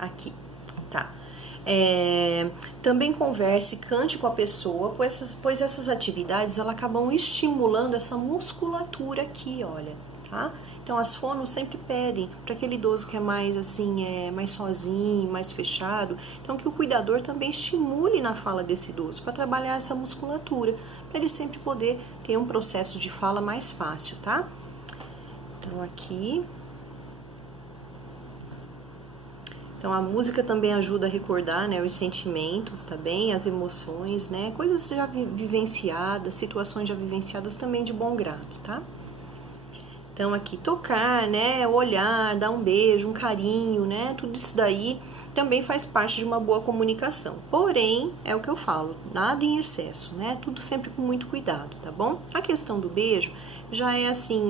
Aqui, tá? Também converse, cante com a pessoa, pois essas atividades elas acabam estimulando essa musculatura aqui, olha, tá? Então as fonos sempre pedem para aquele idoso que é mais assim, mais sozinho, mais fechado, então que o cuidador também estimule na fala desse idoso para trabalhar essa musculatura, para ele sempre poder ter um processo de fala mais fácil, tá? Então aqui. Então, a música também ajuda a recordar, né, os sentimentos, tá bem? As emoções, né? Coisas já vivenciadas, situações já vivenciadas também de bom grado, tá? Então, aqui, tocar, né, olhar, dar um beijo, um carinho, né? Tudo isso daí também faz parte de uma boa comunicação. Porém, é o que eu falo, nada em excesso, né? Tudo sempre com muito cuidado, tá bom? A questão do beijo já é assim,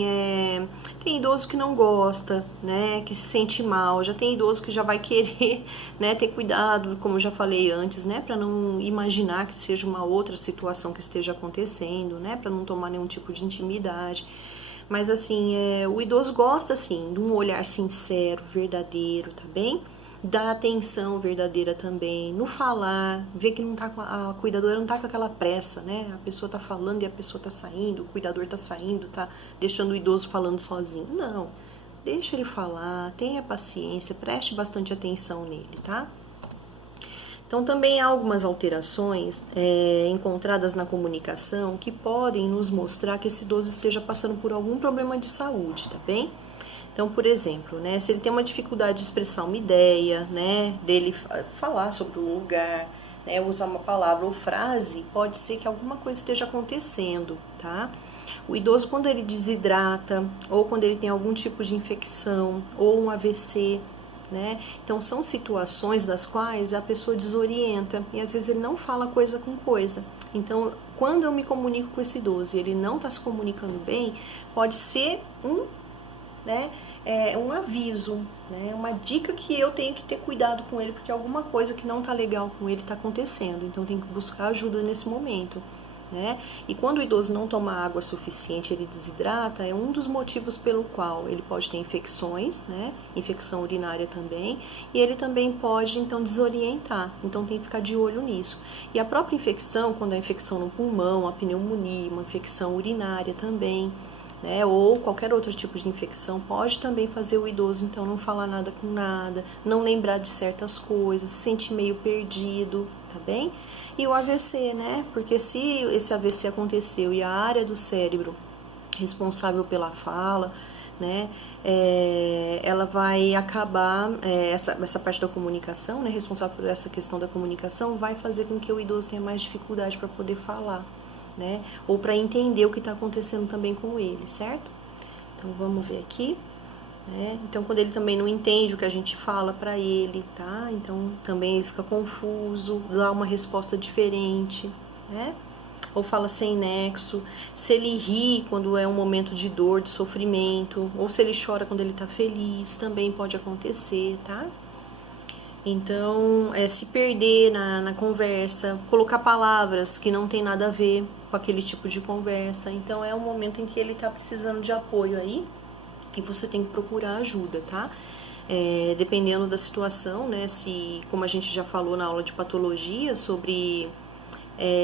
tem idoso que não gosta, né? Que se sente mal, já tem idoso que já vai querer, né? Ter cuidado, como eu já falei antes, né? Para não imaginar que seja uma outra situação que esteja acontecendo, né? Para não tomar nenhum tipo de intimidade. Mas assim, o idoso gosta assim de um olhar sincero, verdadeiro, tá bem? Da atenção verdadeira também, no falar, ver que não tá a cuidadora não tá com aquela pressa, né? A pessoa tá falando e a pessoa tá saindo, o cuidador tá saindo, tá deixando o idoso falando sozinho. Não, deixa ele falar, tenha paciência, preste bastante atenção nele, tá? Então, também há algumas alterações encontradas na comunicação que podem nos mostrar que esse idoso esteja passando por algum problema de saúde, tá bem? Então, por exemplo, né, se ele tem uma dificuldade de expressar uma ideia, né, dele falar sobre um lugar, né, usar uma palavra ou frase, pode ser que alguma coisa esteja acontecendo, tá? O idoso, quando ele desidrata, ou quando ele tem algum tipo de infecção, ou um AVC, né? Então, são situações das quais a pessoa desorienta e às vezes ele não fala coisa com coisa. Então, quando eu me comunico com esse idoso e ele não está se comunicando bem, pode ser um aviso, né? Uma dica que eu tenho que ter cuidado com ele, porque alguma coisa que não está legal com ele está acontecendo. Então, tem que buscar ajuda nesse momento. Né? E quando o idoso não toma água suficiente, ele desidrata, é um dos motivos pelo qual ele pode ter infecções, né? Infecção urinária também, e ele também pode, então, desorientar, então tem que ficar de olho nisso. E a própria infecção, quando é infecção no pulmão, a pneumonia, uma infecção urinária também, né? Ou qualquer outro tipo de infecção, pode também fazer o idoso, então, não falar nada com nada, não lembrar de certas coisas, se sentir meio perdido, tá bem? E o AVC, né? Porque se esse AVC aconteceu e a área do cérebro responsável pela fala, né? Ela vai acabar, essa parte da comunicação, né? Responsável por essa questão da comunicação, vai fazer com que o idoso tenha mais dificuldade para poder falar, né? Ou para entender o que está acontecendo também com ele, certo? Então, vamos ver aqui. Então, quando ele também não entende o que a gente fala para ele, tá? Então, também ele fica confuso, dá uma resposta diferente, né? Ou fala sem nexo. Se ele ri quando é um momento de dor, de sofrimento, ou se ele chora quando ele tá feliz, também pode acontecer, tá? Então, se perder na conversa, colocar palavras que não tem nada a ver com aquele tipo de conversa. Então, é um momento em que ele tá precisando de apoio aí, e você tem que procurar ajuda, tá? Dependendo da situação, né? Se, como a gente já falou na aula de patologia sobre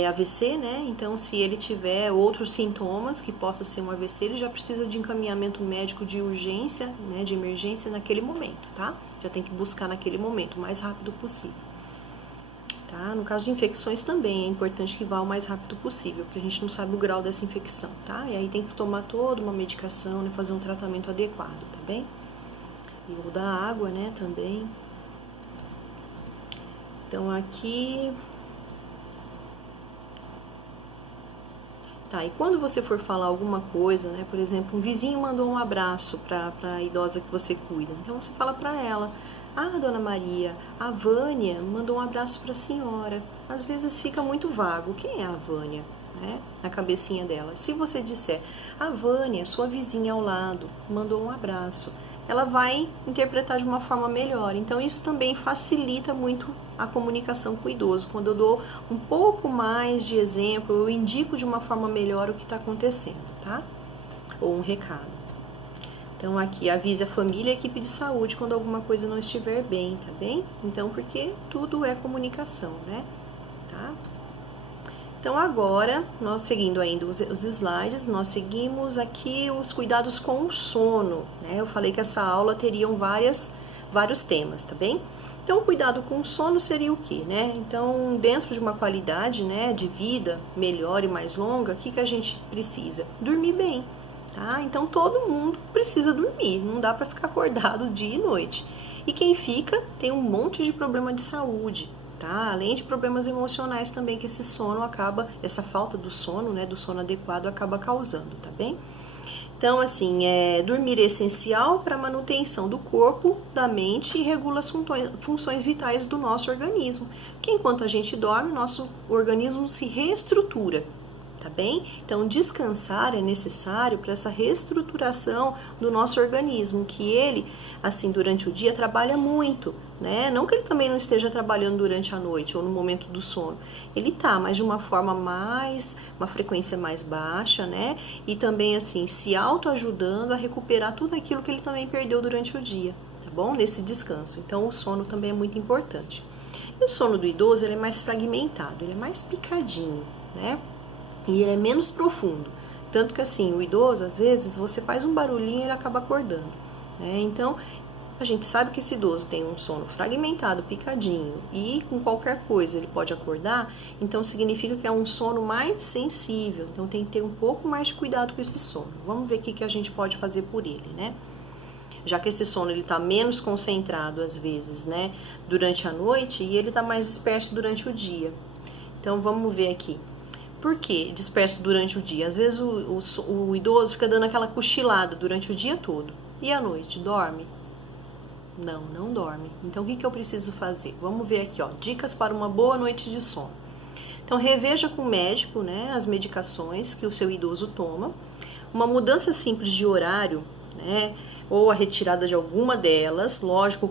AVC, né? Então, se ele tiver outros sintomas que possa ser um AVC, ele já precisa de encaminhamento médico de urgência, né? De emergência naquele momento, tá? Já tem que buscar naquele momento, o mais rápido possível. Tá? No caso de infecções também é importante que vá o mais rápido possível, porque a gente não sabe o grau dessa infecção, tá? E aí tem que tomar toda uma medicação, né? Fazer um tratamento adequado, tá bem? E o da água, né, também. Então, aqui... Tá, e quando você for falar alguma coisa, né, por exemplo, um vizinho mandou um abraço para a idosa que você cuida, então você fala para ela: ah, dona Maria, a Vânia mandou um abraço para a senhora. Às vezes fica muito vago. Quem é a Vânia? Né? Na cabecinha dela. Se você disser: a Vânia, sua vizinha ao lado, mandou um abraço, ela vai interpretar de uma forma melhor. Então, isso também facilita muito a comunicação com o idoso. Quando eu dou um pouco mais de exemplo, eu indico de uma forma melhor o que está acontecendo, tá? Ou um recado. Então, aqui, avise a família e a equipe de saúde quando alguma coisa não estiver bem, tá bem? Então, porque tudo é comunicação, né? Tá? Então, agora, nós seguindo ainda os slides, nós seguimos aqui os cuidados com o sono, né? Eu falei que essa aula teriam vários temas, tá bem? Então, o cuidado com o sono seria o quê, né? Então, dentro de uma qualidade, né, de vida melhor e mais longa, o que que a gente precisa? Dormir bem, tá? Então, todo mundo precisa dormir, não dá para ficar acordado dia e noite. E quem fica tem um monte de problema de saúde, tá? Além de problemas emocionais também que esse sono acaba, essa falta do sono, né, do sono adequado acaba causando, tá bem? Então, assim, dormir é essencial para a manutenção do corpo, da mente e regula as funções vitais do nosso organismo. Porque enquanto a gente dorme, nosso organismo se reestrutura, tá bem? Então, descansar é necessário para essa reestruturação do nosso organismo, que ele, assim, durante o dia trabalha muito, né? Não que ele também não esteja trabalhando durante a noite ou no momento do sono. Ele tá, mas de uma uma frequência mais baixa, né? E também, assim, se autoajudando a recuperar tudo aquilo que ele também perdeu durante o dia, tá bom? Nesse descanso. Então, o sono também é muito importante. E o sono do idoso, ele é mais fragmentado, ele é mais picadinho, né? E ele é menos profundo. Tanto que, assim, o idoso, às vezes, você faz um barulhinho e ele acaba acordando, né? Então, a gente sabe que esse idoso tem um sono fragmentado, picadinho, e com qualquer coisa ele pode acordar, então significa que é um sono mais sensível. Então, tem que ter um pouco mais de cuidado com esse sono. Vamos ver o que a gente pode fazer por ele, né? Já que esse sono ele tá menos concentrado, às vezes, né, durante a noite, e ele tá mais disperso durante o dia. Então, vamos ver aqui. Por que disperso durante o dia? Às vezes o idoso fica dando aquela cochilada durante o dia todo. E à noite? Dorme? Não, não dorme. Então, o que eu preciso fazer? Vamos ver aqui, ó, dicas para uma boa noite de sono. Então, reveja com o médico, né, as medicações que o seu idoso toma. Uma mudança simples de horário, né, ou a retirada de alguma delas, lógico,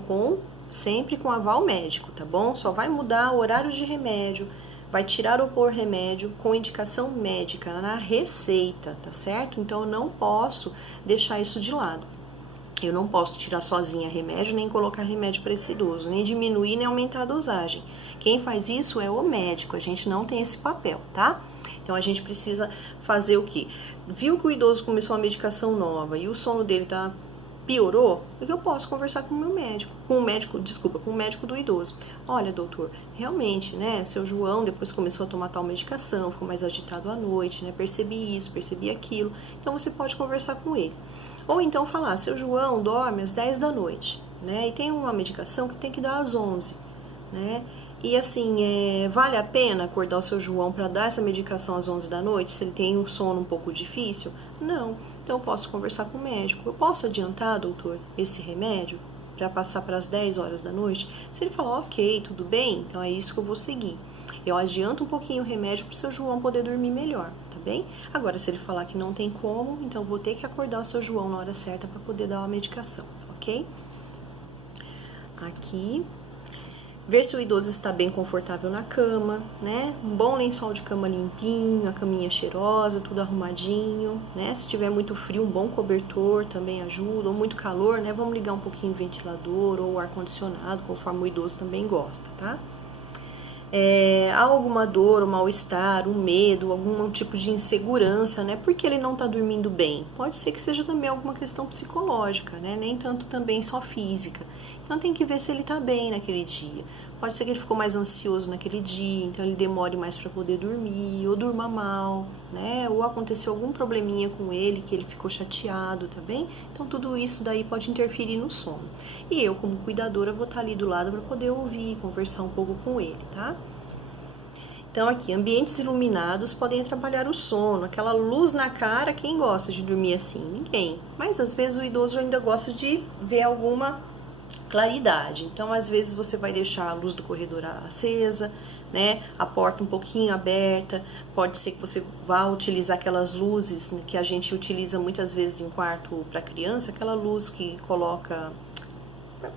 sempre com aval médico, tá bom? Só vai mudar o horário de remédio, vai tirar ou pôr remédio com indicação médica na receita, tá certo? Então, eu não posso deixar isso de lado. Eu não posso tirar sozinha remédio, nem colocar remédio para esse idoso, nem diminuir, nem aumentar a dosagem. Quem faz isso é o médico, a gente não tem esse papel, tá? Então, a gente precisa fazer o quê? Viu que o idoso começou uma medicação nova e o sono dele piorou? Eu posso conversar com o meu médico, com o médico do idoso. Olha, doutor, realmente, né, seu João depois começou a tomar tal medicação, ficou mais agitado à noite, né, percebi isso, percebi aquilo. Então, você pode conversar com ele. Ou então falar, seu João dorme às 10 da noite, né? E tem uma medicação que tem que dar às 11, né? E assim, vale a pena acordar o seu João para dar essa medicação às 11 da noite, se ele tem um sono um pouco difícil? Não. Então, eu posso conversar com o médico. Eu posso adiantar, doutor, esse remédio para passar para as 10 horas da noite? Se ele falar, ok, tudo bem, então é isso que eu vou seguir. Eu adianto um pouquinho o remédio para o seu João poder dormir melhor, tá bem? Agora, se ele falar que não tem como, então eu vou ter que acordar o seu João na hora certa para poder dar uma medicação, ok? Aqui, ver se o idoso está bem confortável na cama, né? Um bom lençol de cama limpinho, a caminha cheirosa, tudo arrumadinho, né? Se tiver muito frio, um bom cobertor também ajuda, ou muito calor, né? Vamos ligar um pouquinho o ventilador ou o ar-condicionado, conforme o idoso também gosta, tá? Há alguma dor, um mal-estar, um medo, algum tipo de insegurança, né? Porque ele não está dormindo bem. Pode ser que seja também alguma questão psicológica, né? Nem tanto também só física. Então tem que ver se ele está bem naquele dia. Pode ser que ele ficou mais ansioso naquele dia, então ele demore mais para poder dormir, ou durma mal, né? Ou aconteceu algum probleminha com ele, que ele ficou chateado, tá bem? Então tudo isso daí pode interferir no sono. E eu, como cuidadora, vou estar ali do lado para poder ouvir, conversar um pouco com ele, tá? Então aqui, ambientes iluminados podem atrapalhar o sono, aquela luz na cara, quem gosta de dormir assim? Ninguém. Mas às vezes o idoso ainda gosta de ver alguma claridade. Então, às vezes você vai deixar a luz do corredor acesa, né? A porta um pouquinho aberta. Pode ser que você vá utilizar aquelas luzes, né, que a gente utiliza muitas vezes em quarto para criança, aquela luz que coloca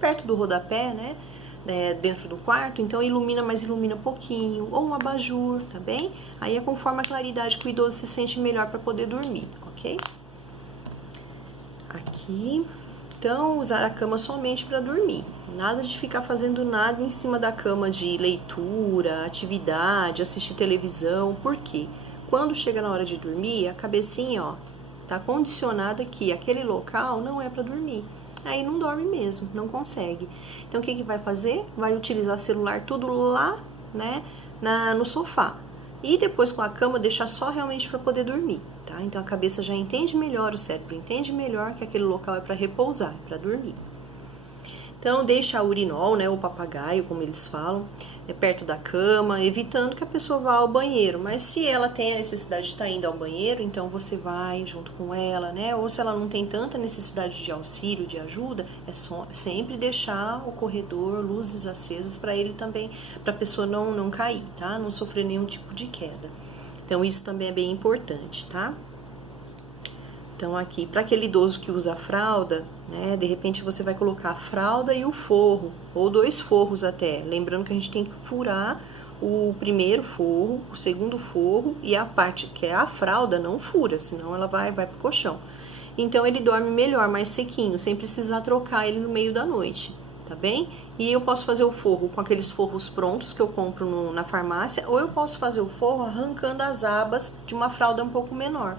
perto do rodapé, né? Dentro do quarto, então ilumina, mas ilumina pouquinho, ou um abajur, tá bem? Aí é conforme a claridade que o idoso se sente melhor para poder dormir, ok? Aqui. Então, usar a cama somente para dormir. Nada de ficar fazendo nada em cima da cama de leitura, atividade, assistir televisão. Por quê? Quando chega na hora de dormir, a cabecinha, ó, tá condicionada que aquele local não é para dormir. Aí não dorme mesmo, não consegue. Então, o que vai fazer? Vai utilizar celular tudo lá, né, no sofá. E depois com a cama deixar só realmente para poder dormir, tá? Então a cabeça já entende melhor, o cérebro entende melhor que aquele local é para repousar, é para dormir. Então deixa a urinol, né, o papagaio, como eles falam, perto da cama, evitando que a pessoa vá ao banheiro. Mas se ela tem a necessidade de estar indo ao banheiro, então você vai junto com ela, né? Ou se ela não tem tanta necessidade de auxílio, de ajuda, é só sempre deixar o corredor, luzes acesas para ele também, para a pessoa não cair, tá? Não sofrer nenhum tipo de queda. Então isso também é bem importante, tá? Então aqui, para aquele idoso que usa fralda, né, de repente você vai colocar a fralda e o forro, ou 2 forros até. Lembrando que a gente tem que furar o primeiro forro, o segundo forro e a parte que é a fralda não fura, senão ela vai pro colchão. Então ele dorme melhor, mais sequinho, sem precisar trocar ele no meio da noite, tá bem? E eu posso fazer o forro com aqueles forros prontos que eu compro na farmácia, ou eu posso fazer o forro arrancando as abas de uma fralda um pouco menor.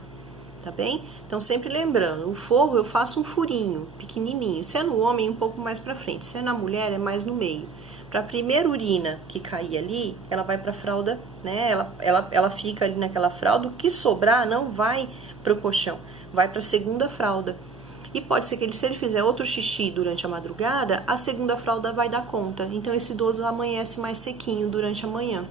Tá bem? Então, sempre lembrando, o forro eu faço um furinho pequenininho. Se é no homem, um pouco mais pra frente. Se é na mulher, é mais no meio. Pra primeira urina que cair ali, ela vai pra fralda, né? Ela fica ali naquela fralda. O que sobrar não vai pro colchão, vai pra segunda fralda. E pode ser que se ele fizer outro xixi durante a madrugada, a segunda fralda vai dar conta. Então, esse idoso amanhece mais sequinho durante a manhã.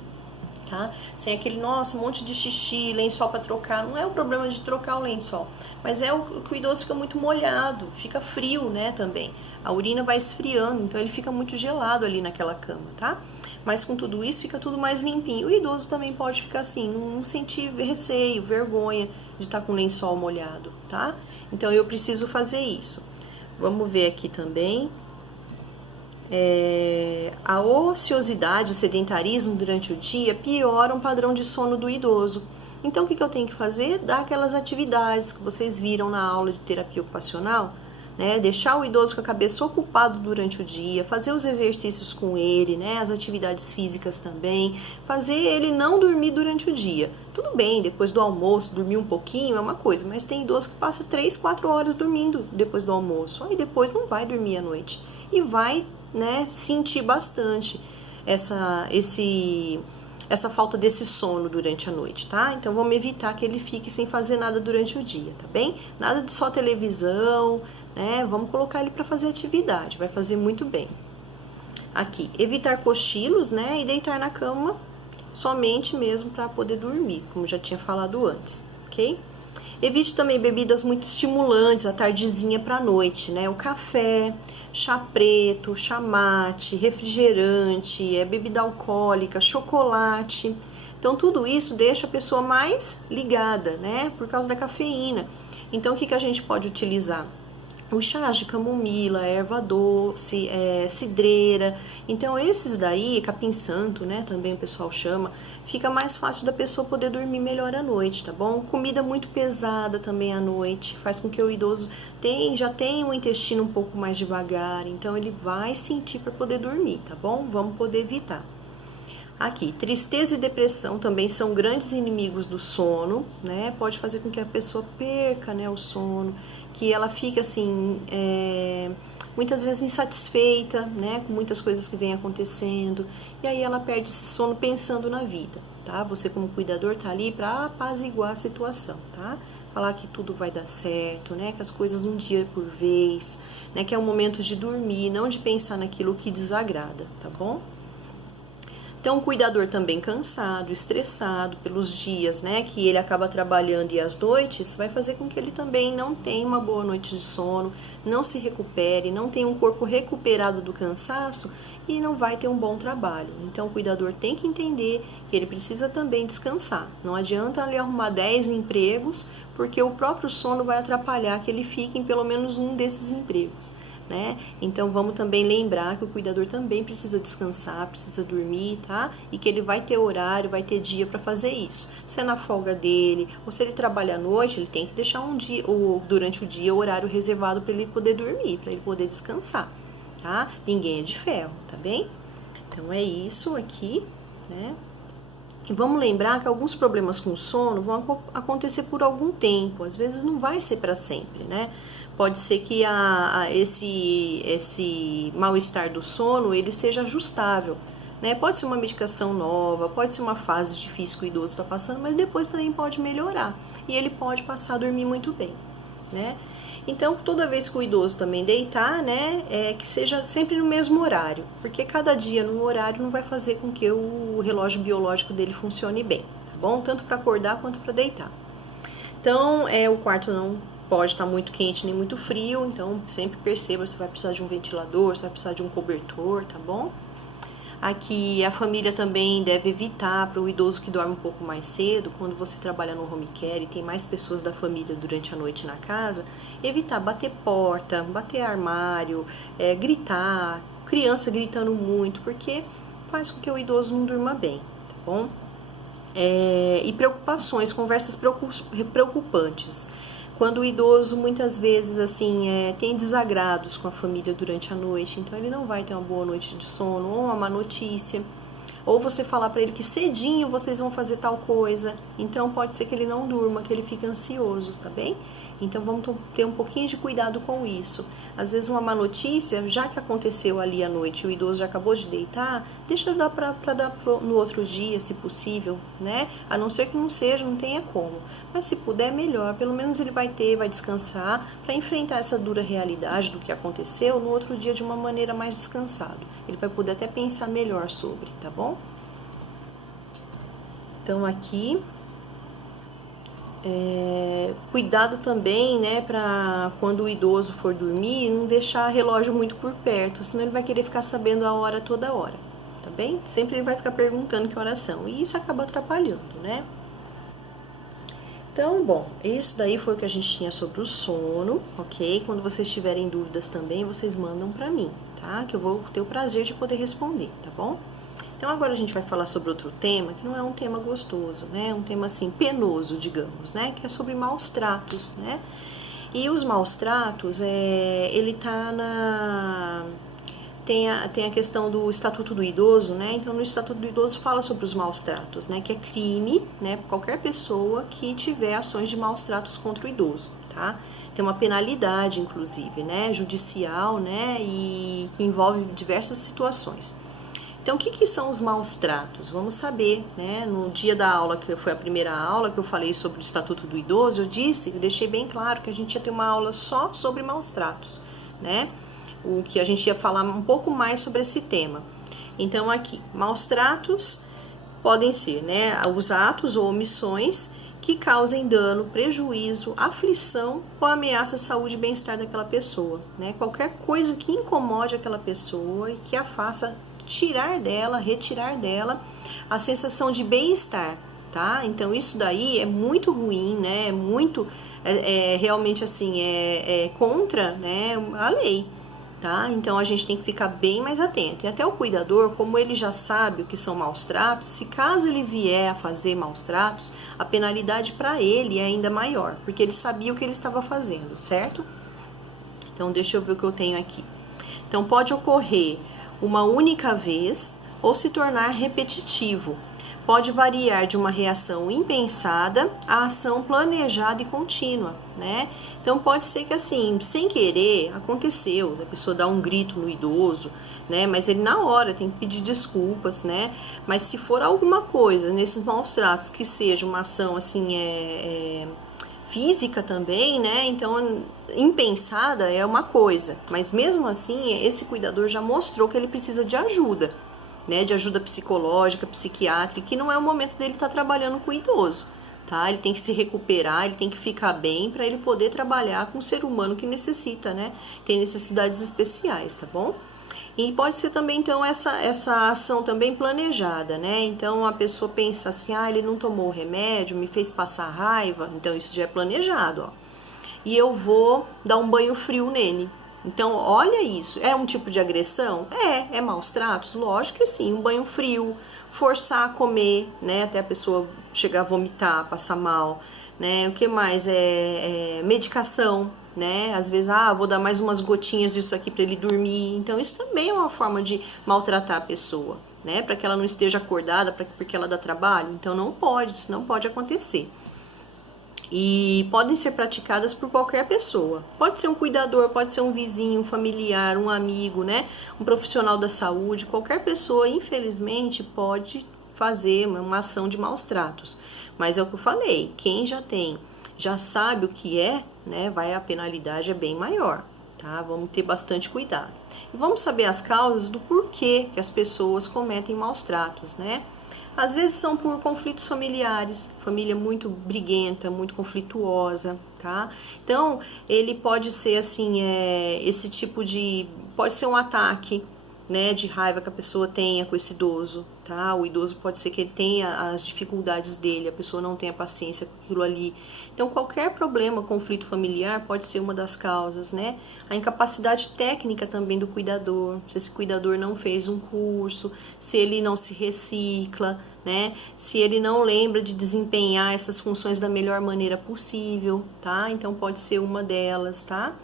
Tá? Sem aquele, nossa, um monte de xixi, lençol para trocar. Não é o problema de trocar o lençol, mas é o que o idoso fica muito molhado, fica frio, né, também. A urina vai esfriando, então ele fica muito gelado ali naquela cama, tá? Mas com tudo isso fica tudo mais limpinho. O idoso também pode ficar assim, não sentir receio, vergonha de estar com o lençol molhado, tá? Então eu preciso fazer isso. Vamos ver aqui também. A ociosidade, o sedentarismo durante o dia piora o padrão de sono do idoso. Então, o que eu tenho que fazer? Dar aquelas atividades que vocês viram na aula de terapia ocupacional, né? Deixar o idoso com a cabeça ocupado durante o dia, fazer os exercícios com ele, né? As atividades físicas também, fazer ele não dormir durante o dia. Tudo bem, depois do almoço, dormir um pouquinho é uma coisa, mas tem idoso que passa 3, 4 horas dormindo depois do almoço, aí depois não vai dormir à noite e vai, né, sentir bastante essa falta desse sono durante a noite, tá? Então vamos evitar que ele fique sem fazer nada durante o dia, tá bem? Nada de só televisão, né? Vamos colocar ele para fazer atividade, vai fazer muito bem. Aqui, evitar cochilos, né? E deitar na cama somente mesmo para poder dormir, como já tinha falado antes, ok? Evite também bebidas muito estimulantes à tardezinha para a noite, né? O café, chá preto, chá mate, refrigerante, bebida alcoólica, chocolate. Então, tudo isso deixa a pessoa mais ligada, né? Por causa da cafeína. Então, o que a gente pode utilizar? Os chás de camomila, erva doce, cidreira. Então, esses daí, capim-santo, né? Também o pessoal chama. Fica mais fácil da pessoa poder dormir melhor à noite, tá bom? Comida muito pesada também à noite. Faz com que o idoso já tenha um intestino um pouco mais devagar. Então, ele vai sentir para poder dormir, tá bom? Vamos poder evitar. Aqui, tristeza e depressão também são grandes inimigos do sono, né? Pode fazer com que a pessoa perca, né, o sono, que ela fique assim, muitas vezes insatisfeita, né, com muitas coisas que vem acontecendo, e aí ela perde esse sono pensando na vida, tá? Você como cuidador tá ali para apaziguar a situação, tá? Falar que tudo vai dar certo, né? Que as coisas um dia por vez, né? Que é o momento de dormir, não de pensar naquilo que desagrada, tá bom? Então, o cuidador também cansado, estressado pelos dias, né, que ele acaba trabalhando e as noites, vai fazer com que ele também não tenha uma boa noite de sono, não se recupere, não tenha um corpo recuperado do cansaço e não vai ter um bom trabalho. Então, o cuidador tem que entender que ele precisa também descansar. Não adianta ele arrumar 10 empregos, porque o próprio sono vai atrapalhar que ele fique em pelo menos um desses empregos. né? Então vamos também lembrar que o cuidador também precisa descansar, precisa dormir, tá? E que ele vai ter horário, vai ter dia para fazer isso. Se é na folga dele, ou se ele trabalha à noite, ele tem que deixar um dia, ou durante o dia, o horário reservado para ele poder dormir, para ele poder descansar, tá? Ninguém é de ferro, tá bem? Então é isso aqui, né? E vamos lembrar que alguns problemas com o sono vão acontecer por algum tempo, às vezes não vai ser para sempre, né? Pode ser que esse mal-estar do sono, ele seja ajustável, né? Pode ser uma medicação nova, pode ser uma fase difícil que o idoso está passando, mas depois também pode melhorar e ele pode passar a dormir muito bem, né? Então, toda vez que o idoso também deitar, né, que seja sempre no mesmo horário, porque cada dia no horário não vai fazer com que o relógio biológico dele funcione bem, tá bom? Tanto para acordar quanto para deitar. Então, o quarto não pode estar muito quente nem muito frio, então sempre perceba, você vai precisar de um ventilador, você vai precisar de um cobertor, tá bom? Aqui a família também deve evitar, para o idoso que dorme um pouco mais cedo, quando você trabalha no home care e tem mais pessoas da família durante a noite na casa, evitar bater porta, bater armário, gritar, criança gritando muito, porque faz com que o idoso não durma bem, tá bom? E preocupações, conversas preocupantes. Quando o idoso muitas vezes assim tem desagrados com a família durante a noite, então ele não vai ter uma boa noite de sono, ou uma má notícia, ou você falar para ele que cedinho vocês vão fazer tal coisa, então pode ser que ele não durma, que ele fique ansioso, tá bem? Então vamos ter um pouquinho de cuidado com isso. Às vezes uma má notícia, já que aconteceu ali à noite, o idoso já acabou de deitar, deixa dar para dar no outro dia, se possível, né? A não ser que não seja, não tenha como. Mas se puder, melhor. Pelo menos ele vai descansar para enfrentar essa dura realidade do que aconteceu no outro dia de uma maneira mais descansada. Ele vai poder até pensar melhor sobre, tá bom? Então aqui... cuidado também, né, para quando o idoso for dormir, não deixar relógio muito por perto, senão ele vai querer ficar sabendo a hora toda hora, tá bem? Sempre ele vai ficar perguntando que horas são, e isso acaba atrapalhando, né? Então, bom, isso daí foi o que a gente tinha sobre o sono, ok? Quando vocês tiverem dúvidas também, vocês mandam pra mim, tá? Que eu vou ter o prazer de poder responder, tá bom? Então agora a gente vai falar sobre outro tema, que não é um tema gostoso, né? É um tema assim, penoso, digamos, né? Que é sobre maus tratos, né? E os maus tratos, ele tá tem a questão do Estatuto do Idoso, né? Então no Estatuto do Idoso fala sobre os maus tratos, né? Que é crime, né? Por qualquer pessoa que tiver ações de maus tratos contra o idoso, tá? Tem uma penalidade, inclusive, né? Judicial, né? E que envolve diversas situações. Então, o que são os maus tratos? Vamos saber, né? No dia da aula, que foi a primeira aula que eu falei sobre o Estatuto do Idoso, eu deixei bem claro que a gente ia ter uma aula só sobre maus tratos, né? O que a gente ia falar um pouco mais sobre esse tema. Então, aqui, maus tratos podem ser, né, os atos ou omissões que causem dano, prejuízo, aflição ou ameaça à saúde e bem-estar daquela pessoa, né? Qualquer coisa que incomode aquela pessoa e que a faça retirar dela a sensação de bem-estar, tá? Então isso daí é muito ruim, né? É muito, realmente assim, contra, né, a lei, tá? Então a gente tem que ficar bem mais atento. E até o cuidador, como ele já sabe o que são maus tratos, se caso ele vier a fazer maus tratos, a penalidade para ele é ainda maior, porque ele sabia o que ele estava fazendo, certo? Então deixa eu ver o que eu tenho aqui. Então pode ocorrer uma única vez ou se tornar repetitivo. Pode variar de uma reação impensada a ação planejada e contínua, né? Então pode ser que assim, sem querer, aconteceu, a pessoa dá um grito no idoso, né? Mas ele na hora tem que pedir desculpas, né? Mas se for alguma coisa nesses maus tratos que seja uma ação assim, física também, né? Então, impensada é uma coisa, mas mesmo assim, esse cuidador já mostrou que ele precisa de ajuda, né? De ajuda psicológica, psiquiátrica, que não é o momento dele estar trabalhando com o idoso, tá? Ele tem que se recuperar, ele tem que ficar bem para ele poder trabalhar com o ser humano que necessita, né? Tem necessidades especiais, tá bom? E pode ser também, então, essa ação também planejada, né? Então, a pessoa pensa assim, ele não tomou o remédio, me fez passar raiva, então isso já é planejado, ó. E eu vou dar um banho frio nele, Então, olha isso. É um tipo de agressão? É maus tratos? Lógico que sim. Um banho frio, forçar a comer, né? Até a pessoa chegar a vomitar, passar mal, né? O que mais? Medicação, né? Às vezes, vou dar mais umas gotinhas disso aqui para ele dormir. Então, isso também é uma forma de maltratar a pessoa, né? Para que ela não esteja acordada, porque ela dá trabalho. Então, não pode, isso não pode acontecer. E podem ser praticadas por qualquer pessoa. Pode ser um cuidador, pode ser um vizinho, um familiar, um amigo, né? Um profissional da saúde. Qualquer pessoa, infelizmente, pode fazer uma ação de maus tratos. Mas é o que eu falei, quem já sabe o que é, né? A penalidade é bem maior, tá? Vamos ter bastante cuidado. E vamos saber as causas do porquê que as pessoas cometem maus tratos, né? Às vezes são por conflitos familiares, família muito briguenta, muito conflituosa, tá? Então, ele pode ser assim, esse tipo de... Pode ser um ataque, né, de raiva que a pessoa tenha com esse idoso, tá? O idoso pode ser que ele tenha as dificuldades dele, a pessoa não tenha paciência com aquilo ali. Então, qualquer problema, conflito familiar pode ser uma das causas, né? A incapacidade técnica também do cuidador, se esse cuidador não fez um curso, se ele não se recicla, né? Se ele não lembra de desempenhar essas funções da melhor maneira possível, tá? Então, pode ser uma delas, tá?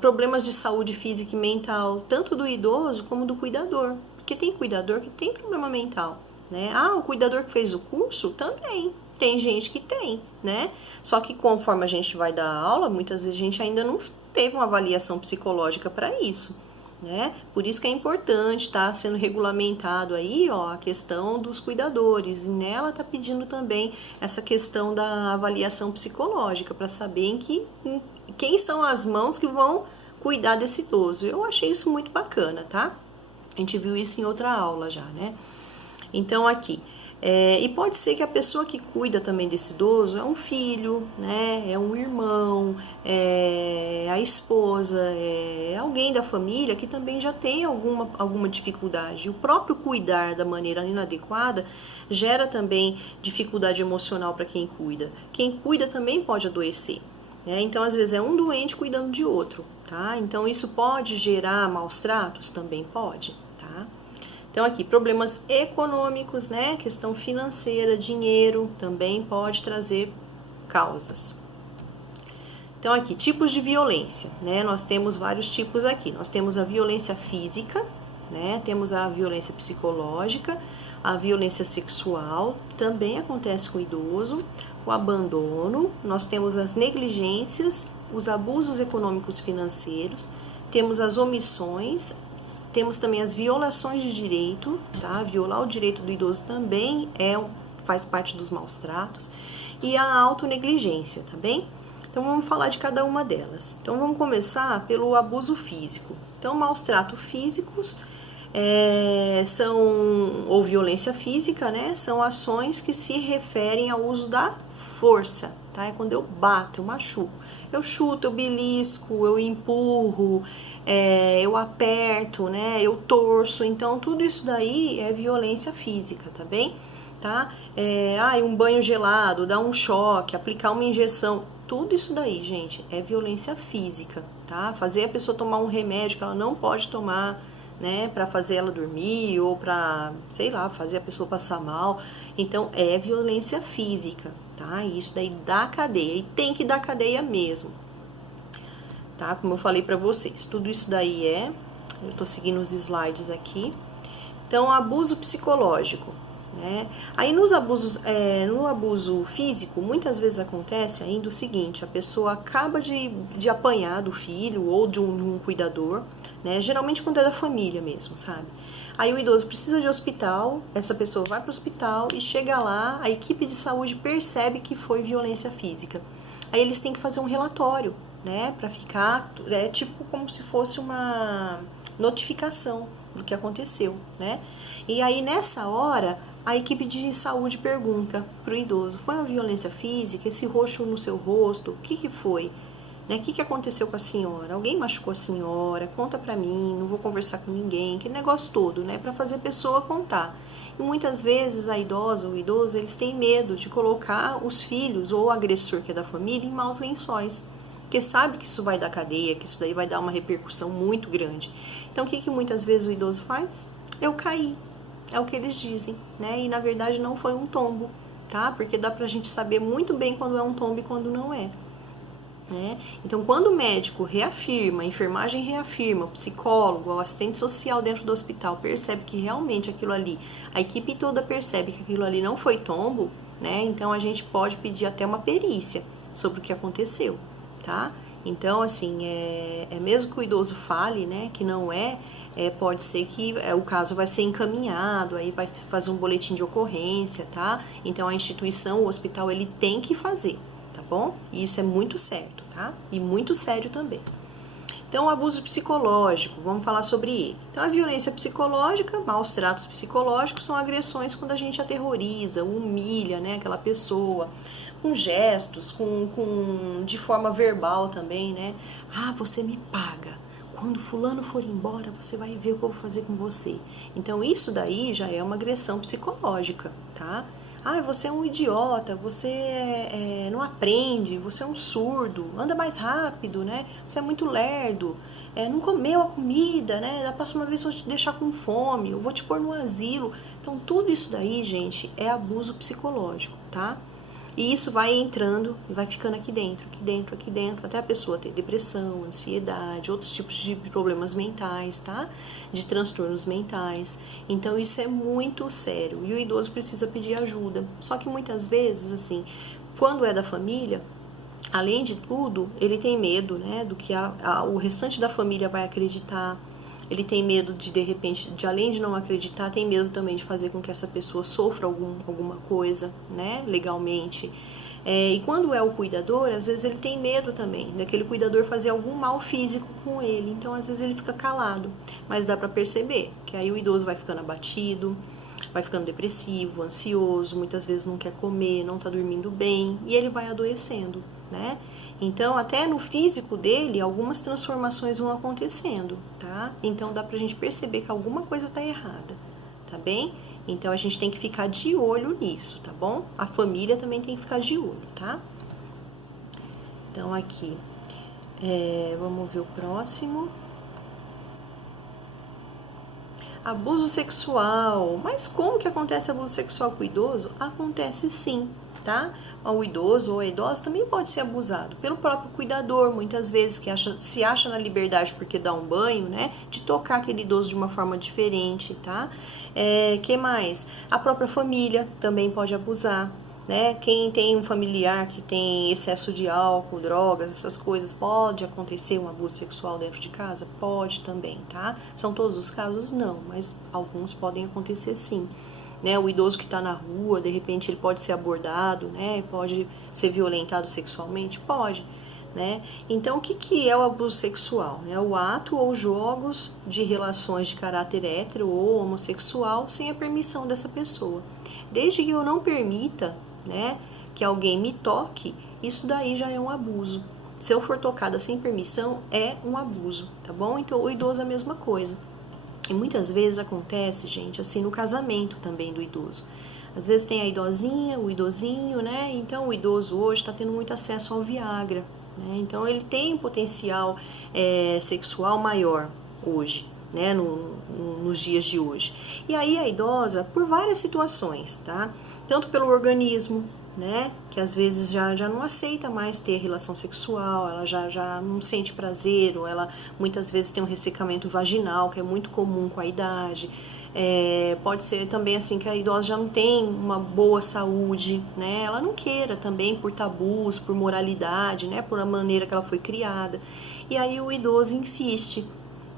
Problemas de saúde física e mental, tanto do idoso como do cuidador, porque tem cuidador que tem problema mental, né? O cuidador que fez o curso também, tem gente que tem, né? Só que conforme a gente vai dar aula, muitas vezes a gente ainda não teve uma avaliação psicológica para isso, né? Por isso que é importante tá sendo regulamentado aí, a questão dos cuidadores, e nela tá pedindo também essa questão da avaliação psicológica para saber quem são as mãos que vão cuidar desse idoso. Eu achei isso muito bacana, tá? A gente viu isso em outra aula já, né? Então, aqui. E pode ser que a pessoa que cuida também desse idoso é um filho, né? É um irmão, é a esposa, é alguém da família que também já tem alguma dificuldade. O próprio cuidar da maneira inadequada gera também dificuldade emocional para quem cuida. Quem cuida também pode adoecer. Então, às vezes, é um doente cuidando de outro, tá? Então, isso pode gerar maus tratos? Também pode, tá? Então, aqui, problemas econômicos, né? Questão financeira, dinheiro, também pode trazer causas. Então, aqui, tipos de violência, né? Nós temos vários tipos aqui. Nós temos a violência física, né? Temos a violência psicológica, a violência sexual, também acontece com o idoso, o abandono, nós temos as negligências, os abusos econômicos financeiros, temos as omissões, temos também as violações de direito, tá? Violar o direito do idoso também faz parte dos maus tratos, e a autonegligência, tá bem? Então vamos falar de cada uma delas. Então vamos começar pelo abuso físico. Então, maus tratos físicos ou violência física, né? São ações que se referem ao uso da força, tá? É quando eu bato, eu machuco. Eu chuto, eu belisco, eu empurro, eu aperto, né? Eu torço. Então, tudo isso daí é violência física, tá bem? Tá? Um banho gelado, dar um choque, aplicar uma injeção. Tudo isso daí, gente, é violência física, tá? Fazer a pessoa tomar um remédio que ela não pode tomar, né, para fazer ela dormir ou para, sei lá, fazer a pessoa passar mal. Então, é violência física, tá? Isso daí dá cadeia e tem que dar cadeia mesmo, tá? Como eu falei para vocês, tudo isso daí eu tô seguindo os slides aqui. Então, abuso psicológico, né? Aí no abuso físico, muitas vezes acontece ainda o seguinte: a pessoa acaba de apanhar do filho ou de um cuidador, né? Geralmente quando é da família mesmo, sabe? Aí o idoso precisa de hospital, essa pessoa vai para o hospital e chega lá, a equipe de saúde percebe que foi violência física. Aí eles têm que fazer um relatório, né? Para ficar, tipo como se fosse uma notificação do que aconteceu, né? E aí nessa hora a equipe de saúde pergunta pro idoso: foi uma violência física? Esse roxo no seu rosto, o que foi? Né? O que aconteceu com a senhora? Alguém machucou a senhora? Conta pra mim, não vou conversar com ninguém. Aquele negócio todo, né? Pra fazer a pessoa contar. E muitas vezes a idosa ou o idoso, eles têm medo de colocar os filhos ou o agressor que é da família em maus lençóis, porque sabe que isso vai dar cadeia, que isso daí vai dar uma repercussão muito grande. Então, o que muitas vezes o idoso faz? Eu caí, é o que eles dizem, né? E na verdade não foi um tombo, tá? Porque dá pra gente saber muito bem quando é um tombo e quando não é. Então, quando o médico reafirma, a enfermagem reafirma, o psicólogo, o assistente social dentro do hospital percebe que realmente aquilo ali, a equipe toda percebe que aquilo ali não foi tombo, né? Então, a gente pode pedir até uma perícia sobre o que aconteceu, tá? Então, assim, mesmo que o idoso fale, né, que não pode ser que o caso vai ser encaminhado, aí vai fazer um boletim de ocorrência, tá? Então, a instituição, o hospital, ele tem que fazer, tá bom? E isso é muito certo, tá? E muito sério também. Então, o abuso psicológico, vamos falar sobre ele. Então, a violência psicológica, maus tratos psicológicos, são agressões quando a gente aterroriza, humilha, né, aquela pessoa, com gestos, de forma verbal também, né? Ah, você me paga. Quando fulano for embora, você vai ver o que eu vou fazer com você. Então, isso daí já é uma agressão psicológica, tá? Ah, você é um idiota, você não aprende, você é um surdo, anda mais rápido, né? Você é muito lerdo, não comeu a comida, né? Da próxima vez eu vou te deixar com fome, eu vou te pôr no asilo. Então, tudo isso daí, gente, é abuso psicológico, tá? E isso vai entrando e vai ficando aqui dentro, até a pessoa ter depressão, ansiedade, outros tipos de problemas mentais, tá? De transtornos mentais. Então, isso é muito sério e o idoso precisa pedir ajuda. Só que muitas vezes, assim, quando é da família, além de tudo, ele tem medo, né? Do que o restante da família vai acreditar. Ele tem medo de repente, além de não acreditar, tem medo também de fazer com que essa pessoa sofra alguma coisa, né, legalmente. E quando é o cuidador, às vezes ele tem medo também daquele cuidador fazer algum mal físico com ele. Então, às vezes ele fica calado, mas dá pra perceber que aí o idoso vai ficando abatido, vai ficando depressivo, ansioso, muitas vezes não quer comer, não tá dormindo bem e ele vai adoecendo, né? Então, até no físico dele, algumas transformações vão acontecendo, tá? Então, dá pra gente perceber que alguma coisa tá errada, tá bem? Então, a gente tem que ficar de olho nisso, tá bom? A família também tem que ficar de olho, tá? Então, aqui, vamos ver o próximo. Abuso sexual. Mas como que acontece abuso sexual com o idoso? Acontece sim, tá? O idoso ou a idosa também pode ser abusado pelo próprio cuidador, muitas vezes, que se acha na liberdade porque dá um banho, né? De tocar aquele idoso de uma forma diferente, tá? Que mais? A própria família também pode abusar, né? Quem tem um familiar que tem excesso de álcool, drogas, essas coisas, pode acontecer um abuso sexual dentro de casa? Pode também, tá? São todos os casos? Não, mas alguns podem acontecer sim. Né, o idoso que está na rua, de repente ele pode ser abordado, né, pode ser violentado sexualmente? Pode, né? Então, o que é o abuso sexual? É o ato ou jogos de relações de caráter hétero ou homossexual sem a permissão dessa pessoa. Desde que eu não permita, né, que alguém me toque, isso daí já é um abuso. Se eu for tocada sem permissão, é um abuso, tá bom? Então, o idoso é a mesma coisa. E muitas vezes acontece, gente, assim, no casamento também do idoso. Às vezes tem a idosinha, o idosinho, né? Então, o idoso hoje está tendo muito acesso ao Viagra, né? Então, ele tem um potencial sexual maior hoje, né? Nos dias de hoje. E aí, a idosa, por várias situações, tá? Tanto pelo organismo, né, que às vezes já não aceita mais ter relação sexual, ela já não sente prazer, ou ela muitas vezes tem um ressecamento vaginal, que é muito comum com a idade. Pode ser também assim que a idosa já não tem uma boa saúde, né, ela não queira também por tabus, por moralidade, né, por a maneira que ela foi criada. E aí o idoso insiste,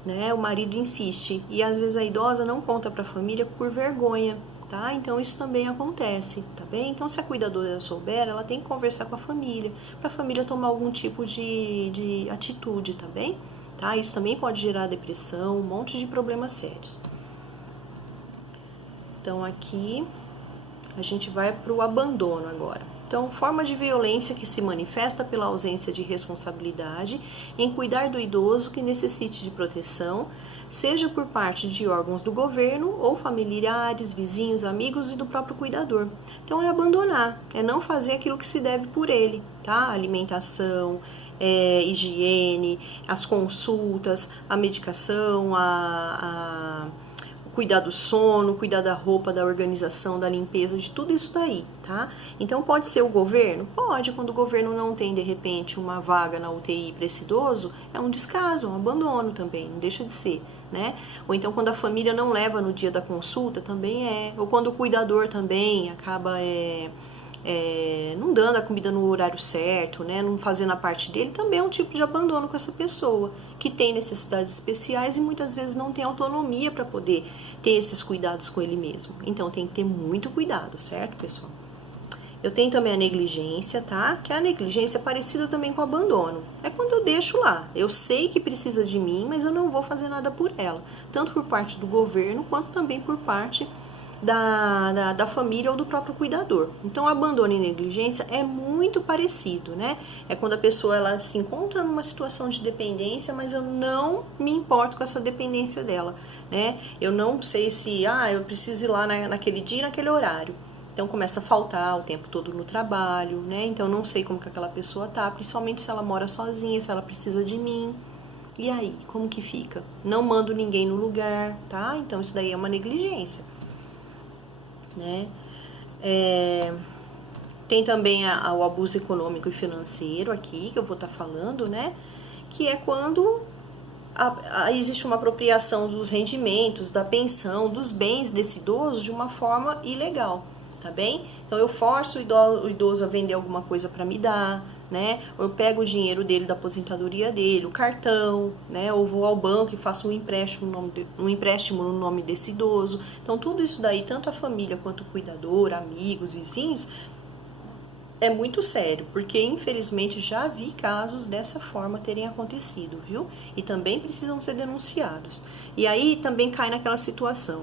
né, o marido insiste, e às vezes a idosa não conta para a família por vergonha. Tá? Então, isso também acontece, tá bem? Então, se a cuidadora souber, ela tem que conversar com a família, para a família tomar algum tipo de atitude, tá bem? Tá? Isso também pode gerar depressão, um monte de problemas sérios. Então, aqui, a gente vai para o abandono agora, Então, forma de violência que se manifesta pela ausência de responsabilidade em cuidar do idoso que necessite de proteção, seja por parte de órgãos do governo ou familiares, vizinhos, amigos e do próprio cuidador. Então, é abandonar, é não fazer aquilo que se deve por ele, tá? Alimentação, higiene, as consultas, a medicação, cuidar do sono, cuidar da roupa, da organização, da limpeza, de tudo isso daí, tá? Então pode ser o governo? Pode, quando o governo não tem, de repente, uma vaga na UTI para esse idoso, é um descaso, é um abandono também, não deixa de ser, né? Ou então quando a família não leva no dia da consulta, também é. Ou quando o cuidador também acaba não dando a comida no horário certo, né, não fazendo a parte dele, também é um tipo de abandono com essa pessoa, que tem necessidades especiais e muitas vezes não tem autonomia para poder ter esses cuidados com ele mesmo. Então tem que ter muito cuidado, certo, pessoal? Eu tenho também a negligência, tá? Que a negligência é parecida também com o abandono. É quando eu deixo lá. Eu sei que precisa de mim, mas eu não vou fazer nada por ela. Tanto por parte do governo, quanto também por parte da família ou do próprio cuidador. Então, abandono e negligência é muito parecido, né? É quando a pessoa ela se encontra numa situação de dependência, mas eu não me importo com essa dependência dela, né? Eu não sei se, eu preciso ir lá naquele dia e naquele horário. Então, começa a faltar o tempo todo no trabalho, né? Então, eu não sei como que aquela pessoa tá, principalmente se ela mora sozinha, se ela precisa de mim. E aí, como que fica? Não mando ninguém no lugar, tá? Então, isso daí é uma negligência, né? Tem também o abuso econômico e financeiro aqui, que eu vou estar falando, né? Que é quando existe uma apropriação dos rendimentos, da pensão, dos bens desse idoso de uma forma ilegal, tá bem? Então eu forço o idoso a vender alguma coisa para me dar, né? Ou eu pego o dinheiro dele da aposentadoria dele, o cartão, né? Ou vou ao banco e faço um empréstimo no nome desse idoso. Então tudo isso daí, tanto a família quanto o cuidador, amigos, vizinhos, é muito sério, porque infelizmente já vi casos dessa forma terem acontecido, viu? E também precisam ser denunciados. E aí também cai naquela situação,